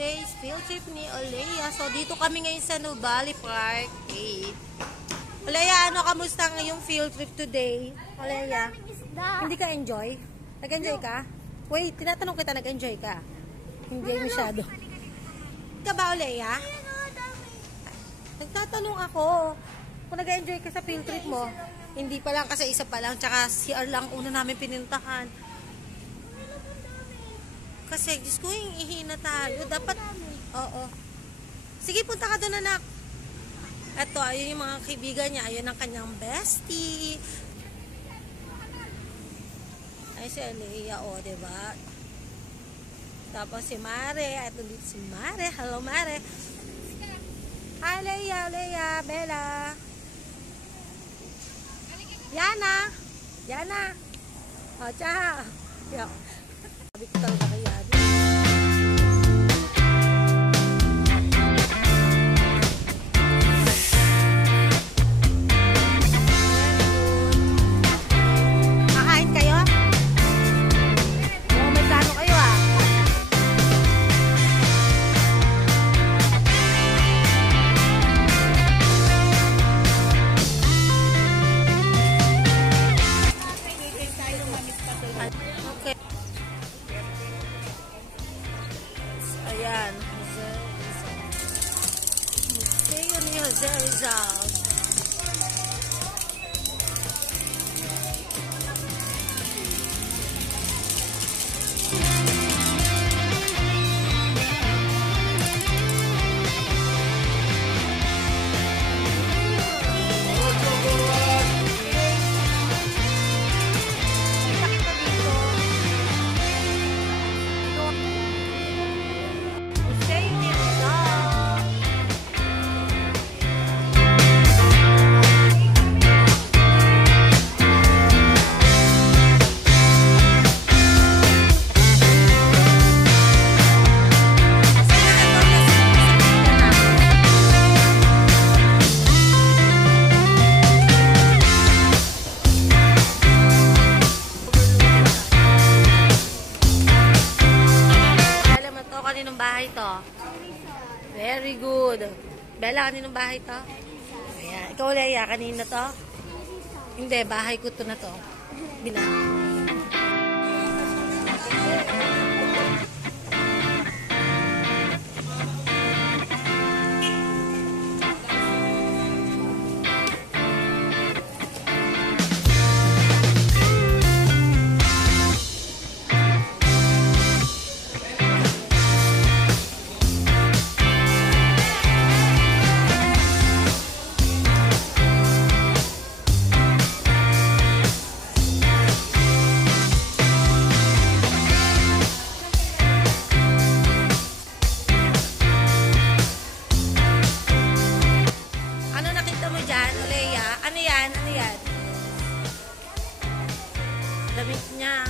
today's field trip ni Olea. So, dito kami ngayon sa Nuvali Park 8. Olea, ano kamusta ngayong field trip today? Olea, hindi ka enjoy? Nag-enjoy ka? Wait, tinatanong kita, nag-enjoy ka? Hindi masyado. Ka ba, Olea? Nagtatanong ako kung nag-enjoy ka sa field trip mo. Hindi pa lang kasi isa pa lang, tsaka CR lang una namin pinuntahan. Kasi, Diyos ko, ihina tayo. Dapat, oo. Sige, punta ka doon, anak. Ito, ayun yung mga kaibigan niya. Ayun ang kanyang bestie. Ay, si Alea, o, diba? Tapos si Mare. Ito dito si Mare. Hello, Mare. Hi, Alea, Bella. Yana. Yana. O, tsa. Yo. Sabi ko talaga kay Yana. Kakain kayo? Oo, may plano kayo ah. Okay. Ayan. Museo ni Jose Rizal. Kaninong bahay to? Very good. Bella, kaninong bahay to? Ayan. Ikaw, Leia, kanino to? Hindi, bahay ko to na to. Bila. Damit niya.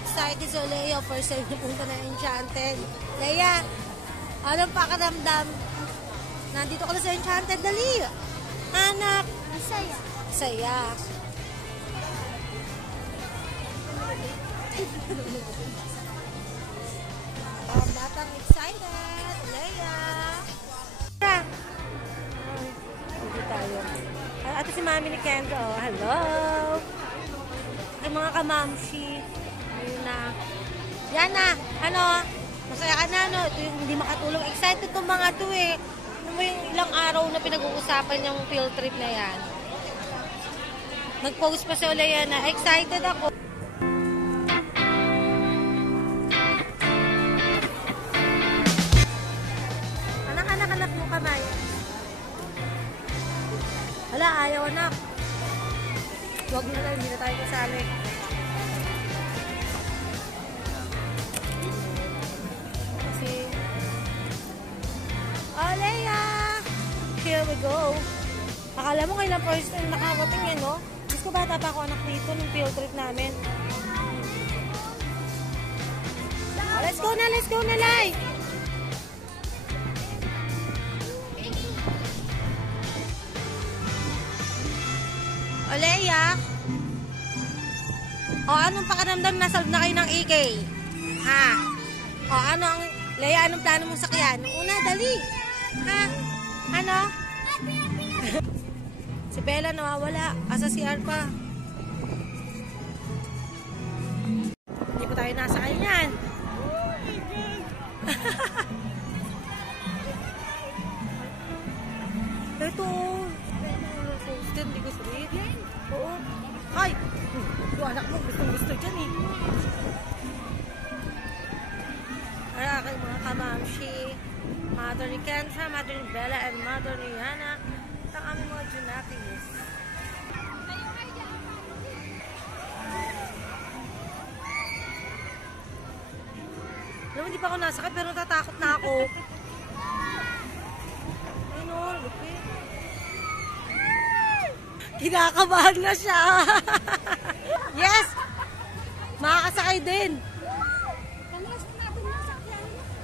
Excited si Olea, first time napunta na Enchanted. Leia, anong pakaramdam? Nandito ka na sa Enchanted, dali. Anak. Masaya. Masaya. Batang excited. Leia. Hindi tayo. Ito si Mami ni Kendra. Oh. Hello! Ay, mga kamamshi. Ayun na. Yan na. Ano? Masaya ka na, no? Ito yung hindi makatulog. Excited itong mga to eh. Ano mo yung ilang araw na pinag-uusapan yung field trip na yan? Nag-post pa si Olea na excited ako. Anak mo kamay. Hala, ayaw anak. Huwag na lang, hindi na tayo kasali. Kasi, Olea! Here we go. Akala mo kailang first time nakakating yan, no? Diyos ko, bata pa ako anak dito nung field trip namin. Let's go na, Lai! Olea! O, anong pakiramdam na solve na kayo ng EK? Ha? O, Leia, anong plano mong sakyan? Una, dali! Ha? Ano? Si Bella nawawala. Asa CR pa. Hindi pa tayo nasa kanyan. Ito. Hindi ko sweet. Oo. Ay! Yung anak mo gusto dyan eh. Ay, aking mga kamamshi. Mother ni Kendra, mother ni Bella, and mother ni Hana. Ito ang aming mga Junakis. Alam mo, hindi pa ako nasakay pero natatakot na ako. Ano, lupit. Kinakabahan na siya. Yes! Makakasakay din.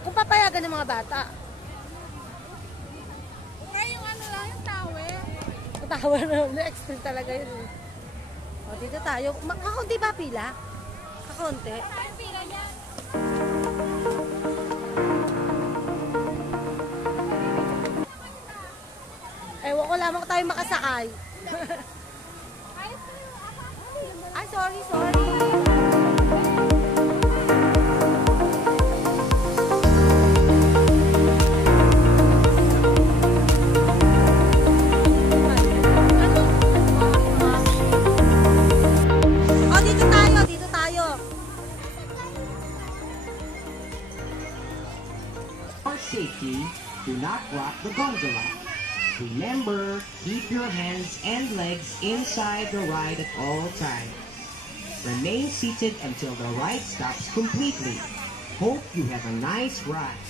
Kung papayagan ng mga bata. Yung ano lang, yung tower. Yung tower na extreme talaga yun. O, dito tayo. Kakunti ba pila? Kakunti. Ay, pila yan. Ewan ko lamang tayo makasakay. Ay, sorry. Oh, dito tayo. For safety, do not rock the gondola. Remember, keep your hands and legs inside the ride at all times. Remain seated until the ride stops completely. Hope you have a nice ride.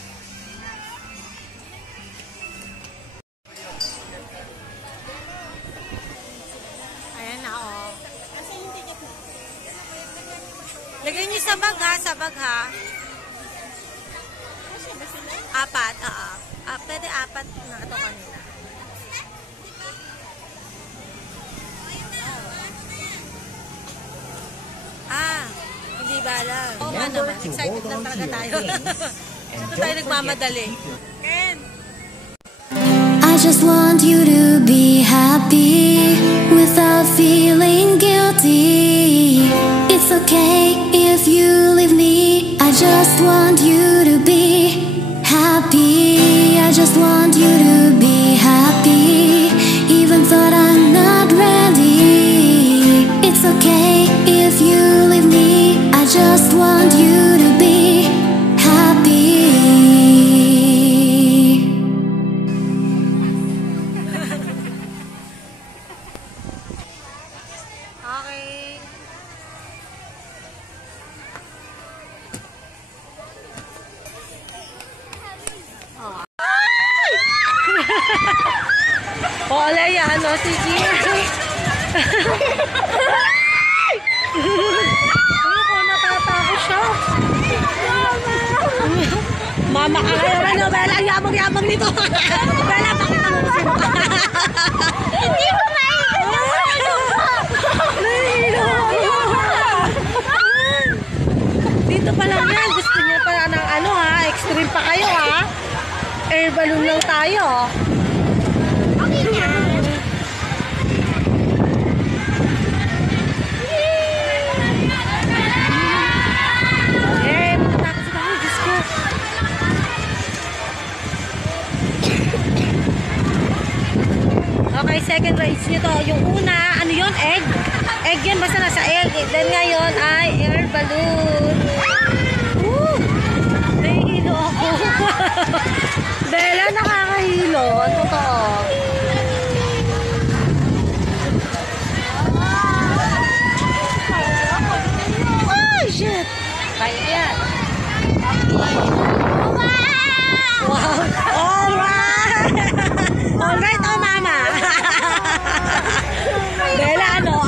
Ayan na, oh. Lagyan niyo sa bag ha. Apat, oo. Pwede apat na ito kanina. Hindi ba alam? Oo nga naman, excited lang talaga tayo. Ito tayo nagmamadali. Ken! I just want you to be happy without feeling guilty. It's okay if you leave me. I just want you to be happy. I just want you to be happy, even thought I'm not ready. It's okay if you leave me. I just want you to be happy. Okay. Oh, Leia, ano, sige. Ano ko, natatakot siya. Mama ka ngayon, ano, Bella, ang yabang-yabang nito. Bella, pakita mo sino ka. Hindi ko dito pa lang yan. Gusto niya pa ng ano ha, extreme pa kayo ha. Air balloon lang tayo. Okay na. Okay, second race nyo to. Yung una, ano yun? Egg? Egg yun, basta nasa egg. Then ngayon ay air balloon. Woo! Nahihilo ako. Bella, nakakahilo. Ang totoo. Oh, shit! Kaya yan. Wow! Alright! Alright, oh mama! Bella, ano?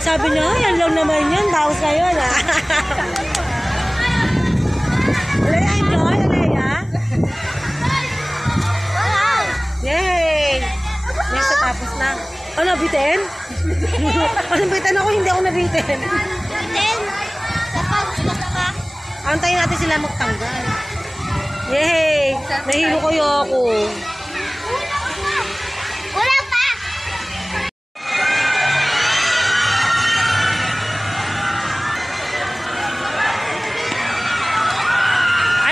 Sabi niya, yan lang naman yun. Bawas ngayon, ah. Alaya, enjoy, Alaya. Yay! Nasa tapos na. Oh, nabitin? Nabitin ako, hindi ako nabitin. Then, gusto ka? Antayin natin sila magtanggal. Yay! Nahilo kayo ako. Wala pa!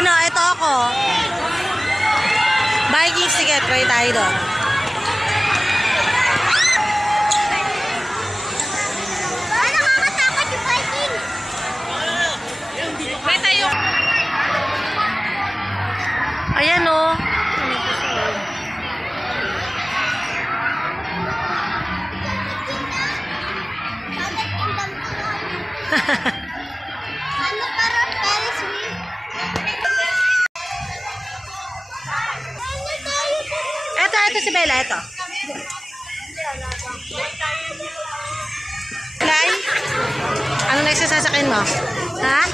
Ano, ito ako. Vikings, sige, try tayo doon. Nakakatakot yung Vikings! May tayo. Ayan o. Ano para Ferris wheel? Ito si Bella, ito. Lai? Ano next na sasakin mo? Ha?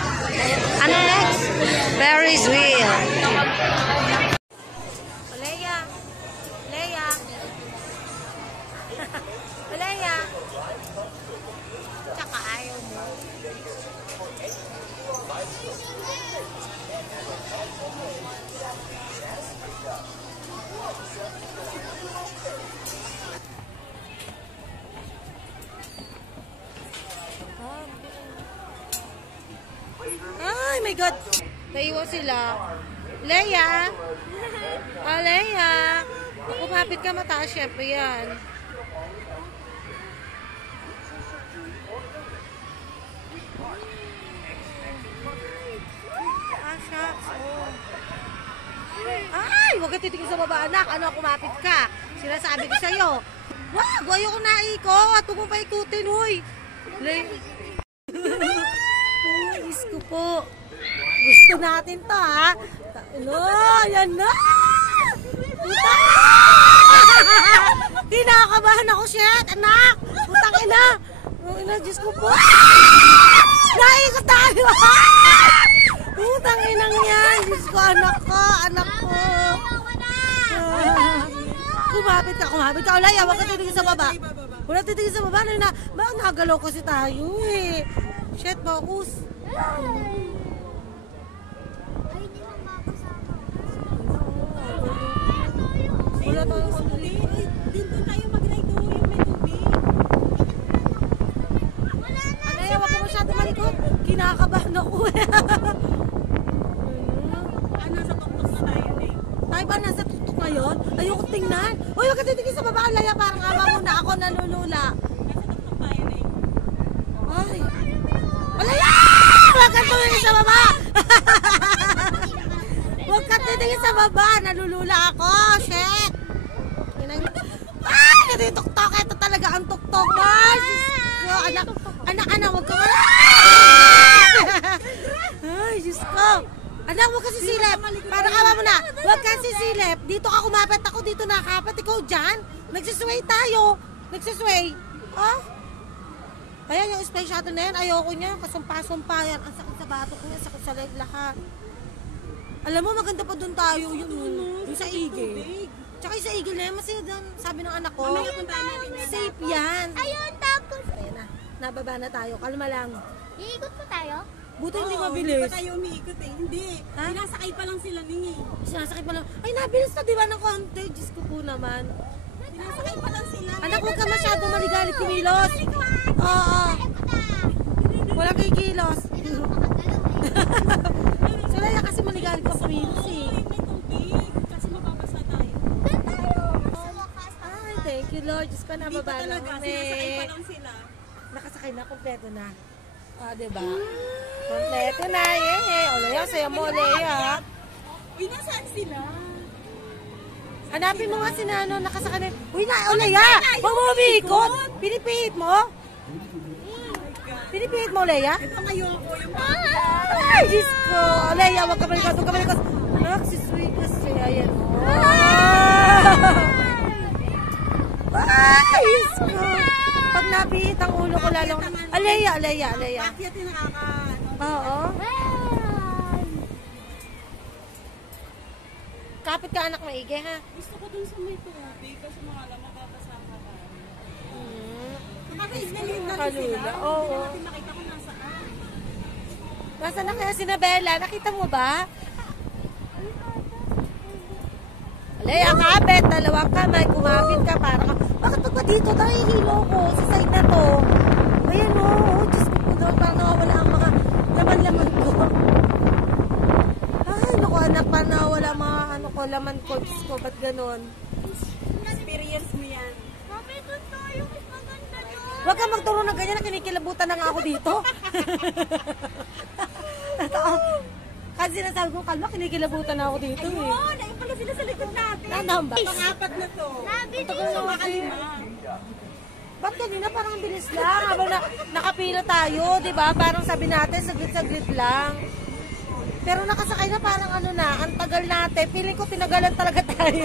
Ano next? Ferris wheel. Leia. Leia. Leia. Tsaka ayaw mo. Ay, my God. Naiwan sila. Leia. Ah, Leia. Kumapit ka, mataas. Siyempre yan. Ah, shucks. Oh. Ay, huwag ka titingin sa baba, anak. Ano, kumapit ka. Sinasabi ko sa'yo. Wag, ayoko na ikot. Huwag mo pa ikutin, huy. Leia. Diyos ko po. Gusto natin to, ha? Ano? Yan na! Kinakabahan ako, shit! Anak! Putang ina! Ina, Diyos ko po! Naikot tayo! Putang inang yan! Diyos ko, anak ko! Anak ko! Kumapit ka! Olaya, huwag ka titigil sa baba! Wala titigil sa baba! Nagalaw kasi tayo, eh! Shit, focus! Wala tayong sandali. Dito tayo mag-ride yung may tubig. Alaya, wag ka masyado malikot. Kinakabahan ako eh. Nasa tuktok na tayo eh. Tayo ba nasa tuktok ngayon? Ayoko tingnan. Uy, wag ka titigil sa baba, Alaya. Parang ama mo na ako nalulula. Nasa tuktok tayo eh. Ay. Alaya! Wag ka tumingin sa baba! Huwag ka titingin sa baba! Nalulula ako! Shit! Ay! Natituktok! Ito talaga ang tuktok mo! Anak! Huwag ka wala! Ay! Diyos ko! Anak, huwag ka sisilip! Parang awa mo na! Huwag ka sisilip! Dito ka kumapit! Ako dito nakapat! Ikaw dyan! Nagsisway tayo! Nagsisway! Oh! Ayan yung space shuttle na yan. Ayoko niya. Kasumpa-sumpa yan. Ang sakit sa batok niya. Sakit sa leg lahat. Alam mo, maganda pa doon tayo. Yung sa Eagle. Tsaka yung sa Eagle na yan. Masaya doon. Sabi ng anak ko. Safe yan. Ayun, tapos. Ayan na. Nababa na tayo. Kalma lang. Iikot pa tayo? Buti hindi mabilis. Hindi pa tayo umiikot eh. Hindi. Ha? Sinasakay pa lang sila ni. Sinasakit pa lang. Ay, nabilis na diba ng konti? Diyos ko po naman. Sinasakay pa lang sila. Anak, huwag ka masyado maligalit kumilos. Oo. Walang kikilos. Sila yan kasi maligalit ka kumilos eh. May tubig. Kasi mababasa you, Lord. Diyos ko, Hindi pa nababa na talaga. kami. Sinasakay pa lang sila. Nakasakay na, kompleto na. Ah, diba? Kompleto na, yay! O, Leia, saya mo, Leia. Uy, nasaan sila? Hanapin mo nga si Nano, nakasakay na. Uy, na, o, Leia! Huwag mo umikot! Pinipihit mo? Pinipihit mo, Leia? Ito ngayon ko yung Ay, Diyos ko! O, Leia, huwag ka malikot, huwag ka malikot. Anak, si Sweet kasi, ayan mo. Ay, Diyos ko! Pag napihit ang ulo ko lalong... Aleya, Aleya, Aleya. Bakit yung nakaka... Oo. Kapit ka anak maigi ha. Gusto ko dun sa may tubig kasi mga alam mababasama ka. Nakakaignan na sila. Kalula, oo. Hindi nakita ko nasaan. Nasaan na kaya si Nabela? Nakita mo ba? Aleya, kapit. Dalawang kamay. Kumapit ka para ka. Bakit pag pa dito? Nahihilo ko sa side na to. Ayan o. Diyos ko po doon. Parang nawawala ang mga laman-laman ko. Ay, naku anak. Parang nawawala ang mga ano ko, laman ko. Diyos ko, ba't ganon? Experience mo yan. Mami, doon tayo. Mas maganda doon. Huwag kang magturo ng ganyan na kinikilabutan na nga ako dito. Kasi sinasabi ko, kalma, kinikilabutan na ako dito eh. Ayun, ayun pala sila sa likod natin. Nandahan ba? Pang-apat na to. Tagal na makalima. Ba't kanina parang ang bilis lang? Habang nakapila tayo, di ba? Parang sabi natin, saglit-saglit lang. Pero nakasakay na parang ano na, ang tagal natin. Feeling ko tinagalan talaga tayo.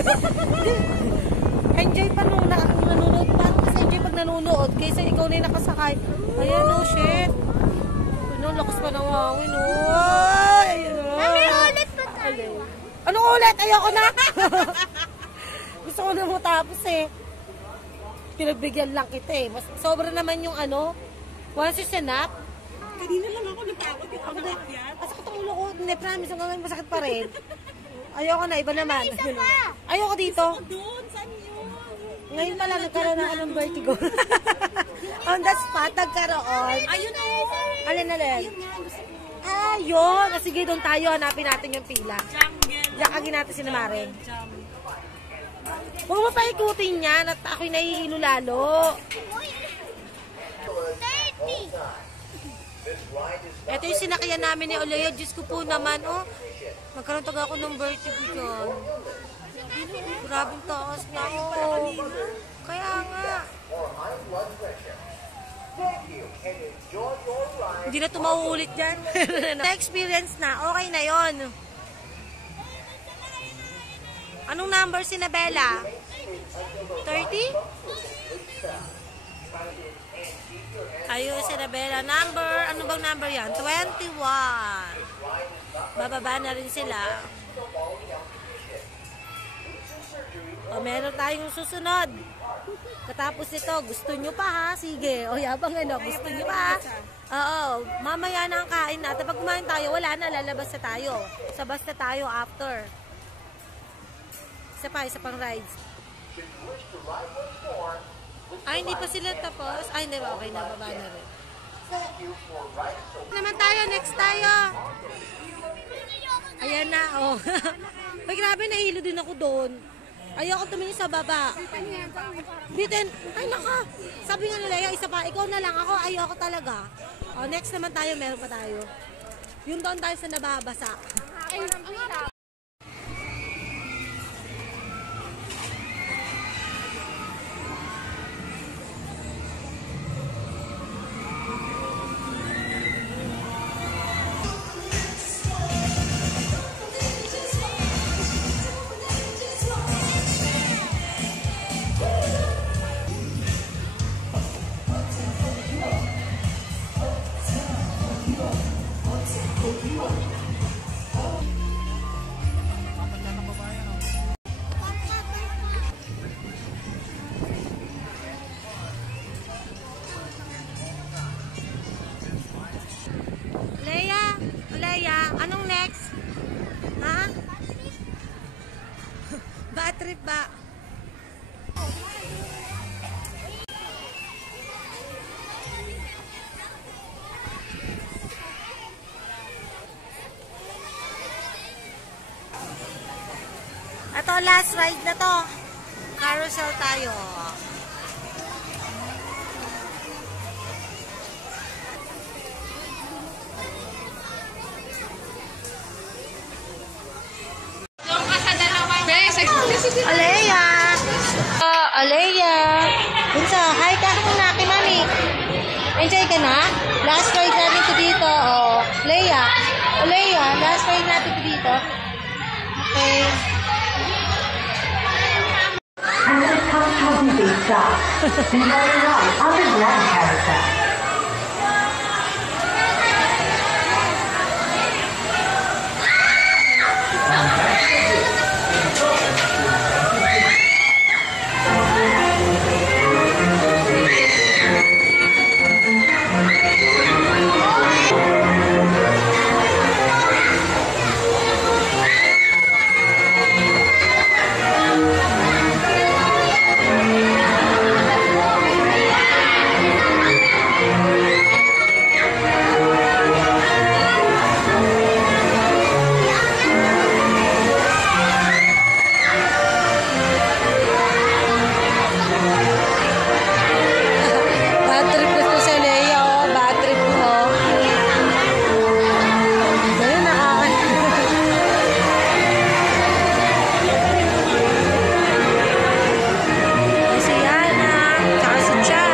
Enjoy pa nung nanonood. Parang mas enjoy pag nanonood kaysa ikaw na yung nakasakay. Ayan o, shit. Ano, lakas pa ng hangin o. Ayan o. Mami, ulit pa tayo. Anong ulit? Ayoko na. Gusto ko na matapos eh. Pinagbigyan lang kita eh. Mas, sobra naman yung ano. Once you sinap. Kanina lang ako natakot yung ako na yan. Masakit ang ulo ko. Hindi, promise. Hanggang ngayon masakit pa rin. Ayoko na. Iba naman. Ayoko dito. Doon, saan yun? Ngayon pala nagkaroon na ng vertigo. On the spot, nagkaroon. Ayun o. Alin. Ah, yun. Ah, sige, doon tayo. Hanapin natin yung pila. Jungle. Yakagin natin si Namare. Jump. Huwag mo pa ikutin yan at ako'y nahihilo lalo. 30. Ito yung sinakyan namin ni Olea. Diyos ko po naman, oh. Magkaroon taga ako ng vertigo dyan. Grabing taas na, oh. Kaya nga. Hindi na ito mauulit dyan. Na-experience na. Okay na yon. Anong number si Nabela? 30? Ayun si Nabela. Number, ano bang number yan? 21. Bababa na rin sila. O, meron tayong susunod. Katapos ito, gusto nyo pa ha? Sige. O, yabang ano, gusto nyo pa ha? Oo, mamaya na ang kain natin. Pag kumain tayo, wala na, lalabas na tayo. Sabas na tayo after. Isa pang rides. Ay, hindi pa sila tapos. Ay, hindi ba? Okay, nababa na rin. Naman tayo, next tayo. Ayan na, oh. Ay, grabe, nahilo din ako doon. Ayoko tumingin sa baba. Bitin, ay naka. Sabi nga nila, isa pa, ikaw na lang ako, ayoko talaga. Oh, next naman tayo, meron pa tayo. Yung doon tayo sa nababasa. Leia, anong next? Ha? Bad trip ba? Ito, last ride na to. Carousel tayo. Alea! Alea! Bunso, hi ka muna kay mami. Enjoy ka na? Last ride natin to dito. Oh, Leia. Alea, last ride natin to dito. Okay. And when it comes to a busy stop, enjoy your ride on the Grand Carousel. Bad trip ko to sa Leia, oh. Bad trip ko. Ayun, si Yana, tsaka si Chan.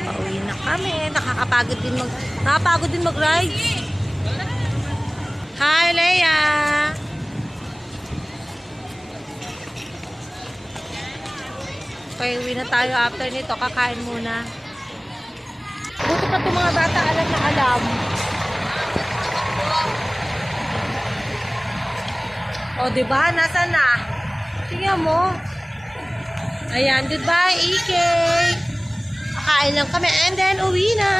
Pauwi na kami. Nakakapagod din mag-ride. Hi, Leia! Okay, uwi na tayo after nito. Kakain muna. Buti pa itong mga bata alam na alam. O, diba? Nasaan na? Tingnan mo. Ayan, goodbye, Ike! Kakain lang kami and then uwi na.